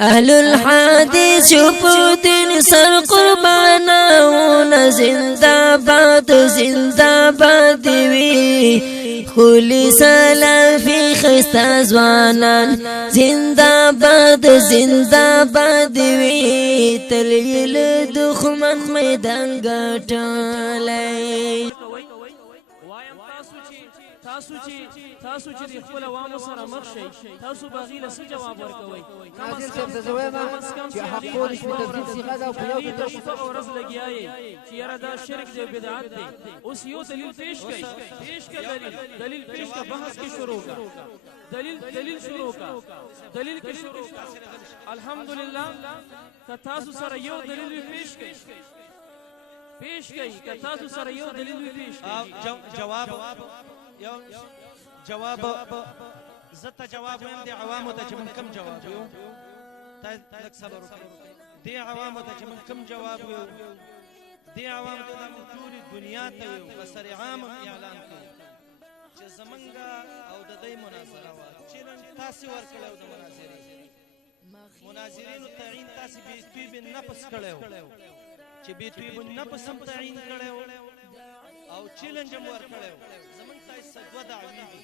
اهل الحدیث شپوتن سر قرباناون زنداباد زنداباد وی خلی سلافی خستا زوانان زنداباد زنداباد وی تلیل دخمن میدان گټلای تاسو چې د خپل عوامو سره مخ شئ تاسو باغی له څه جواب ورکوئ ناظر صاحب ته زه وایم چې حقونه شي تفصیل صيغه ده او په یو کې تاسو په ورځ لګیایي چې یاره دا شرک دی بدعت دی اوس یو دلیل پیش کړئ دلیل پیش کا بحث کې شروع کا دلیل شروع کا دلیل کې شروع کا الحمدلله که تاسو سره یو دلیل پیش کړئ که تاسو سره یو دلیل پیش کړئ جواب زته جواب ویم دی عوامو ته چې من کم جواب یو لږ صبر وکړئ دی عوامو ته چې من کم جواب یو دی عوامو ته د ټولې دنیا ته یو په سر عام اعلان کوو چې زمونږ او د دوی مناظره وه چیلنج تاسې ورکړی و د مناظرینو تعین تاسې بېطیب نفس کړی و چې بېطیب نفس هم تعین کړی و او چیلنج هم ورکړی و زمونږ تاسې دوه دعوې دي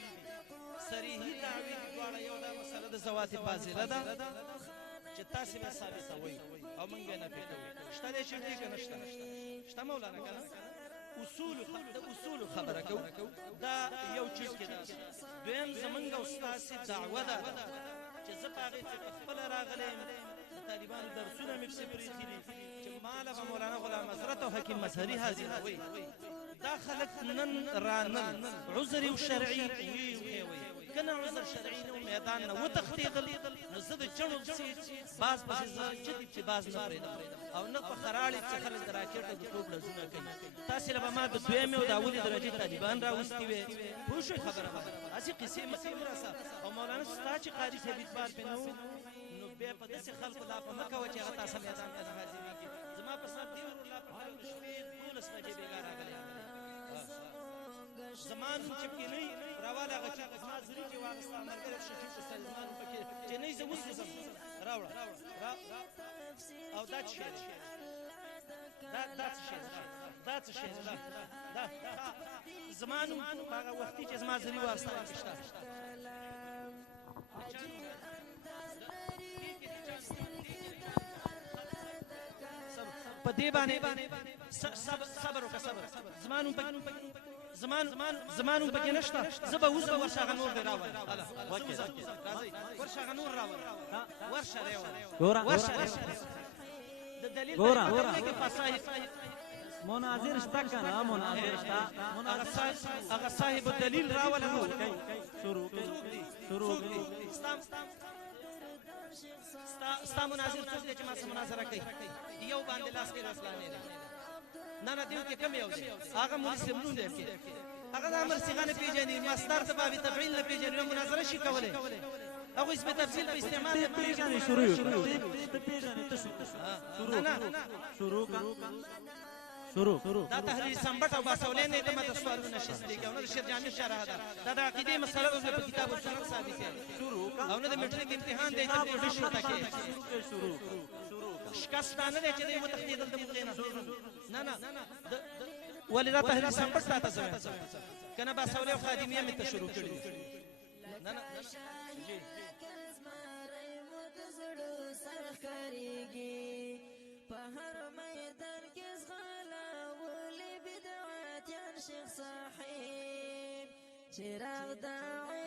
صریحي دعوې دي دواړه یو دا مسله د زوات فاضله ده چې تاسې به ثابتوئ او موږ به نفي کوو شته دی چې دی که نشته شته مولانا که نه د اصولو خبره کوو دا یو چیز کې ده دویم زمونږ او ستاسې دعوه دا ده چې زه په هغې چې په خپله راغلی یم د طالبانو درسونه مې پسې پرېښي دي چې ما له به مولانا غلام حضرت او حکیم مظهري حاضروئ دا خلک نن رانن عذر یو شرعي ویې کنه عذر شرعي نه میدان نه وتښتېدل نو زه د چڼو پسې باز پسې زه جدي چې باز نه پرېږدم او نه په خراړې چې خلک د راکېټ او د توپ ډزونه کوي تاسې له به ما د دویمې او د اولې درجې طالبان راوستي وې پوه شوئ خبره به هسې قیسې مه کوئ راسه او مولانا ستا چې قاري صاحب اعتبار پرې نه و نو بیا په داسې خلکو لا په مه کوه چې هغه تاسې میدان ته نه حاضرېږي زما په سر دې ورور لا په کال د شپې 12 بجې بېګا راغلی زما نوم چې پکې نه وي راواله هغه چې زما زري چې واخېستا ملګری شفیق استاد زما نوم پکې چې نه وي زه اوس وځم راوړه او دا څه شی دی دا څه شی دی دا څه شی دی دا زما نوم په هغه وختي چې زما زري واخېستا پکې شته په دې باندې صبر وکړه صبر زما نوم پکې نشته زه به اوس ورشه هغه نور دې راولم راځئ ورشه هغه نور راولم ورشه د دلیل کې فصاحت مناظر شته که نه مناظر شته هغه صاحب دلیل راوله شروع ستا مناظر څوک دی چې ما سره مناظره کوي یو باندې لاس کې رسلانې دی نه دیو کې کم یو دی هغه مولي صاحب نوم دی هغه د امر صیغه نه پېژني مصدر ته باب تفعیل نه پېژني نو مناظره شي کولی هغوی اسم تفصیل په استعمال نه پېژني شروع دا تحریر سنبټ او باسولې نه ته ماته سوالونه نشست دی او نه د شیخ جامع شرح ده دا د عقیدې مسله اوس په کتاب او سنت ثابت دی او نه د میټریک امتحان دی چې ډیشو تکي شکستانه دی چې دی وتښتېدل د مغې نه ولې دا تحریر سنبټ تا ته زویم که نه باسولې او خادمیه مې ته شروع کړي نه شیخ صاحب چراغ داعی